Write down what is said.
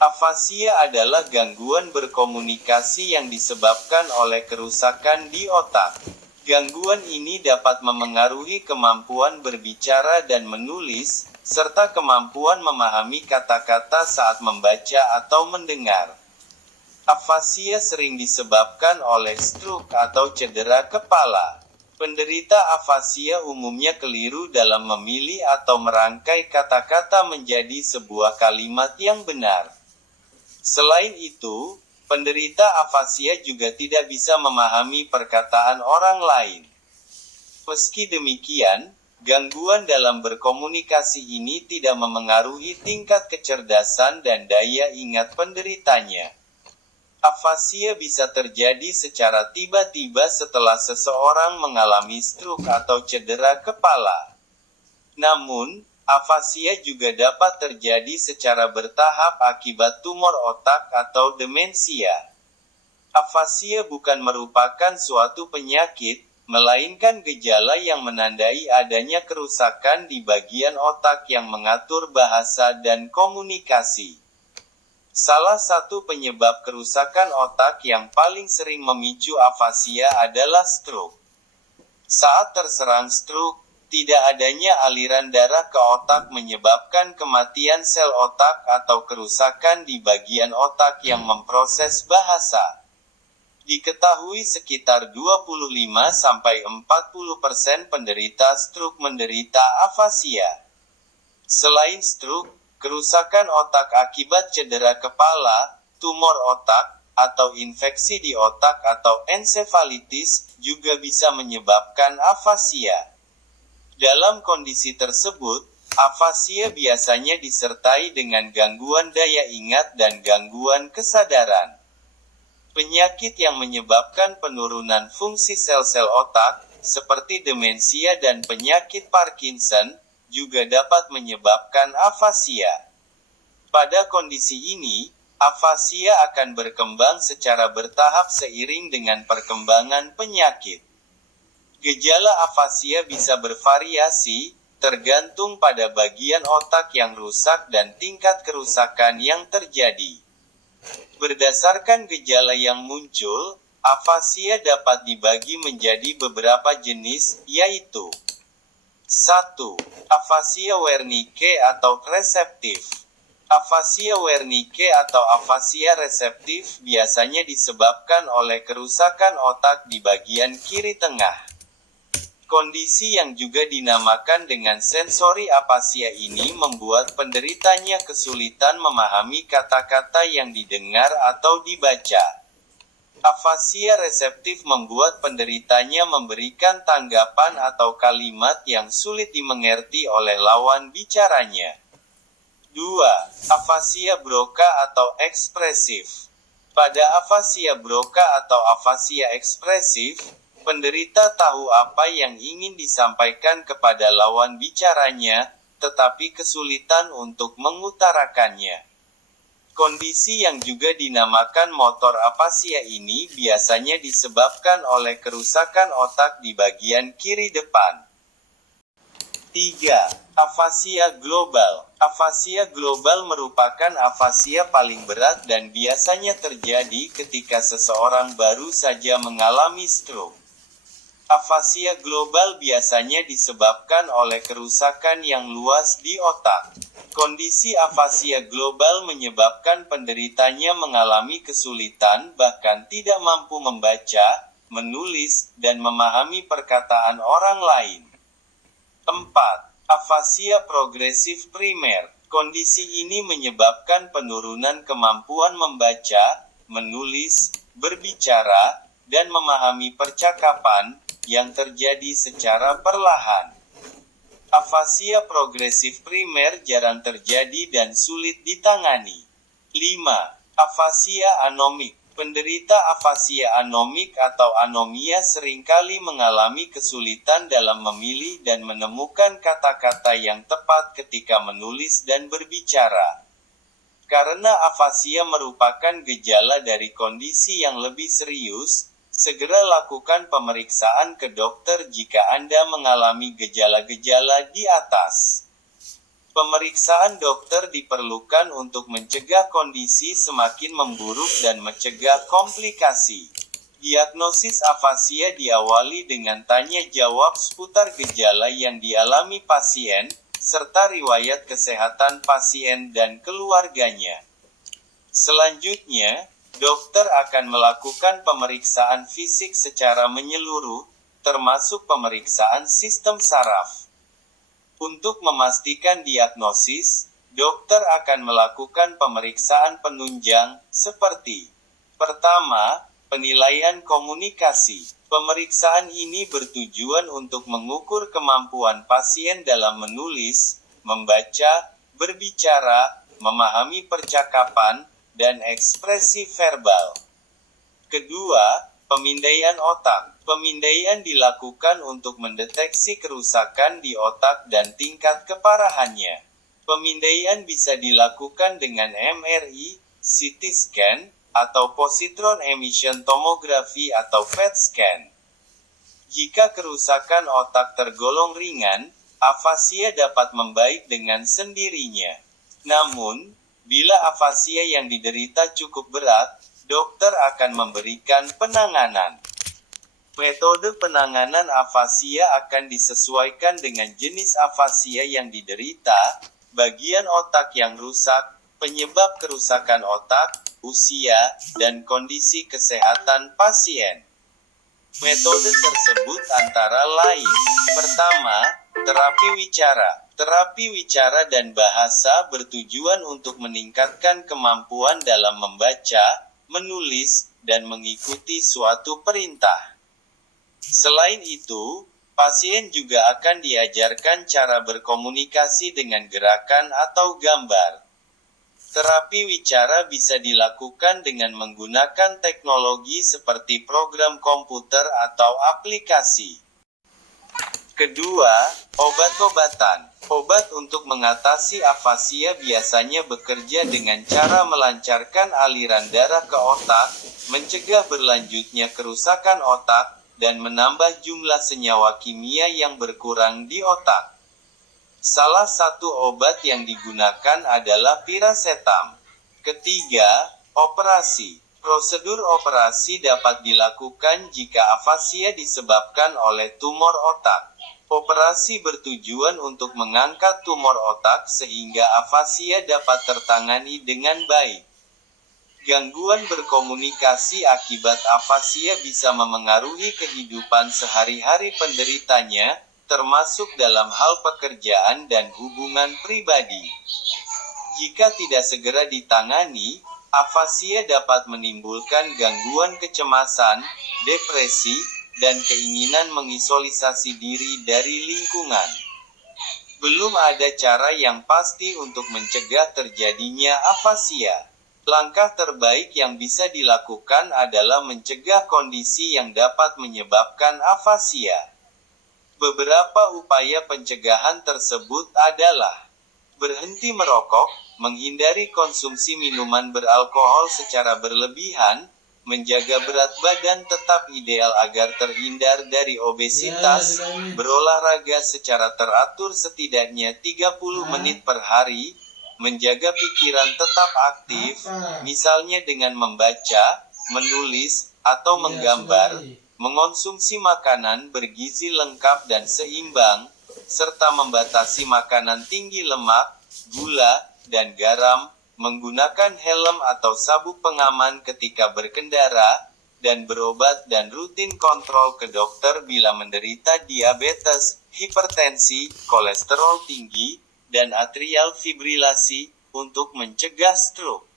Afasia adalah gangguan berkomunikasi yang disebabkan oleh kerusakan di otak. Gangguan ini dapat memengaruhi kemampuan berbicara dan menulis, serta kemampuan memahami kata-kata saat membaca atau mendengar. Afasia sering disebabkan oleh stroke atau cedera kepala. Penderita afasia umumnya keliru dalam memilih atau merangkai kata-kata menjadi sebuah kalimat yang benar. Selain itu, penderita afasia juga tidak bisa memahami perkataan orang lain. Meski demikian, gangguan dalam berkomunikasi ini tidak memengaruhi tingkat kecerdasan dan daya ingat penderitanya. Afasia bisa terjadi secara tiba-tiba setelah seseorang mengalami stroke atau cedera kepala. Namun, afasia juga dapat terjadi secara bertahap akibat tumor otak atau demensia. Afasia bukan merupakan suatu penyakit, melainkan gejala yang menandai adanya kerusakan di bagian otak yang mengatur bahasa dan komunikasi. Salah satu penyebab kerusakan otak yang paling sering memicu afasia adalah stroke. Saat terserang stroke, tidak adanya aliran darah ke otak menyebabkan kematian sel otak atau kerusakan di bagian otak yang memproses bahasa. Diketahui sekitar 25-40% penderita stroke menderita afasia. Selain stroke, kerusakan otak akibat cedera kepala, tumor otak, atau infeksi di otak atau ensefalitis, juga bisa menyebabkan afasia. Dalam kondisi tersebut, afasia biasanya disertai dengan gangguan daya ingat dan gangguan kesadaran. Penyakit yang menyebabkan penurunan fungsi sel-sel otak, seperti demensia dan penyakit Parkinson, juga dapat menyebabkan afasia. Pada kondisi ini, afasia akan berkembang secara bertahap seiring dengan perkembangan penyakit. Gejala afasia bisa bervariasi, tergantung pada bagian otak yang rusak dan tingkat kerusakan yang terjadi. Berdasarkan gejala yang muncul, afasia dapat dibagi menjadi beberapa jenis, yaitu 1. Afasia Wernicke atau reseptif. Afasia Wernicke atau afasia reseptif biasanya disebabkan oleh kerusakan otak di bagian kiri tengah. Kondisi yang juga dinamakan dengan sensori afasia ini membuat penderitanya kesulitan memahami kata-kata yang didengar atau dibaca. Afasia reseptif membuat penderitanya memberikan tanggapan atau kalimat yang sulit dimengerti oleh lawan bicaranya. 2. Afasia Broca atau ekspresif. Pada afasia Broca atau afasia ekspresif, penderita tahu apa yang ingin disampaikan kepada lawan bicaranya, tetapi kesulitan untuk mengutarakannya. Kondisi yang juga dinamakan motor afasia ini biasanya disebabkan oleh kerusakan otak di bagian kiri depan. 3. Afasia global. Afasia global merupakan afasia paling berat dan biasanya terjadi ketika seseorang baru saja mengalami stroke. Afasia global biasanya disebabkan oleh kerusakan yang luas di otak. Kondisi afasia global menyebabkan penderitanya mengalami kesulitan bahkan tidak mampu membaca, menulis, dan memahami perkataan orang lain. 4. Afasia progresif primer. Kondisi ini menyebabkan penurunan kemampuan membaca, menulis, berbicara, dan memahami percakapan, yang terjadi secara perlahan. Afasia progresif primer jarang terjadi dan sulit ditangani. 5. Afasia anomik. Penderita afasia anomik atau anomia seringkali mengalami kesulitan dalam memilih dan menemukan kata-kata yang tepat ketika menulis dan berbicara. Karena afasia merupakan gejala dari kondisi yang lebih serius, segera lakukan pemeriksaan ke dokter jika Anda mengalami gejala-gejala di atas. Pemeriksaan dokter diperlukan untuk mencegah kondisi semakin memburuk dan mencegah komplikasi. Diagnosis afasia diawali dengan tanya jawab seputar gejala yang dialami pasien, serta riwayat kesehatan pasien dan keluarganya. Selanjutnya, dokter akan melakukan pemeriksaan fisik secara menyeluruh, termasuk pemeriksaan sistem saraf. Untuk memastikan diagnosis, dokter akan melakukan pemeriksaan penunjang, seperti: pertama, penilaian komunikasi. Pemeriksaan ini bertujuan untuk mengukur kemampuan pasien dalam menulis, membaca, berbicara, memahami percakapan, dan ekspresi verbal. Kedua, pemindaian otak. Pemindaian dilakukan untuk mendeteksi kerusakan di otak dan tingkat keparahannya. Pemindaian bisa dilakukan dengan MRI, CT scan, atau positron emission tomography atau PET scan. Jika kerusakan otak tergolong ringan, afasia dapat membaik dengan sendirinya. Namun, bila afasia yang diderita cukup berat, dokter akan memberikan penanganan. Metode penanganan afasia akan disesuaikan dengan jenis afasia yang diderita, bagian otak yang rusak, penyebab kerusakan otak, usia, dan kondisi kesehatan pasien. Metode tersebut antara lain: pertama, terapi wicara. Terapi wicara dan bahasa bertujuan untuk meningkatkan kemampuan dalam membaca, menulis, dan mengikuti suatu perintah. Selain itu, pasien juga akan diajarkan cara berkomunikasi dengan gerakan atau gambar. Terapi wicara bisa dilakukan dengan menggunakan teknologi seperti program komputer atau aplikasi. Kedua, obat-obatan. Obat untuk mengatasi afasia biasanya bekerja dengan cara melancarkan aliran darah ke otak, mencegah berlanjutnya kerusakan otak, dan menambah jumlah senyawa kimia yang berkurang di otak. Salah satu obat yang digunakan adalah piracetam. Ketiga, operasi. Prosedur operasi dapat dilakukan jika afasia disebabkan oleh tumor otak. Operasi bertujuan untuk mengangkat tumor otak sehingga afasia dapat tertangani dengan baik. Gangguan berkomunikasi akibat afasia bisa memengaruhi kehidupan sehari-hari penderitanya, termasuk dalam hal pekerjaan dan hubungan pribadi. Jika tidak segera ditangani, afasia dapat menimbulkan gangguan kecemasan, depresi, dan keinginan mengisolasi diri dari lingkungan. Belum ada cara yang pasti untuk mencegah terjadinya afasia. Langkah terbaik yang bisa dilakukan adalah mencegah kondisi yang dapat menyebabkan afasia. Beberapa upaya pencegahan tersebut adalah: berhenti merokok, menghindari konsumsi minuman beralkohol secara berlebihan, menjaga berat badan tetap ideal agar terhindar dari obesitas, berolahraga secara teratur setidaknya 30 menit per hari, menjaga pikiran tetap aktif, misalnya dengan membaca, menulis, atau menggambar, mengonsumsi makanan bergizi lengkap dan seimbang, serta membatasi makanan tinggi lemak, gula, dan garam, menggunakan helm atau sabuk pengaman ketika berkendara, dan berobat dan rutin kontrol ke dokter bila menderita diabetes, hipertensi, kolesterol tinggi, dan atrial fibrilasi, untuk mencegah stroke.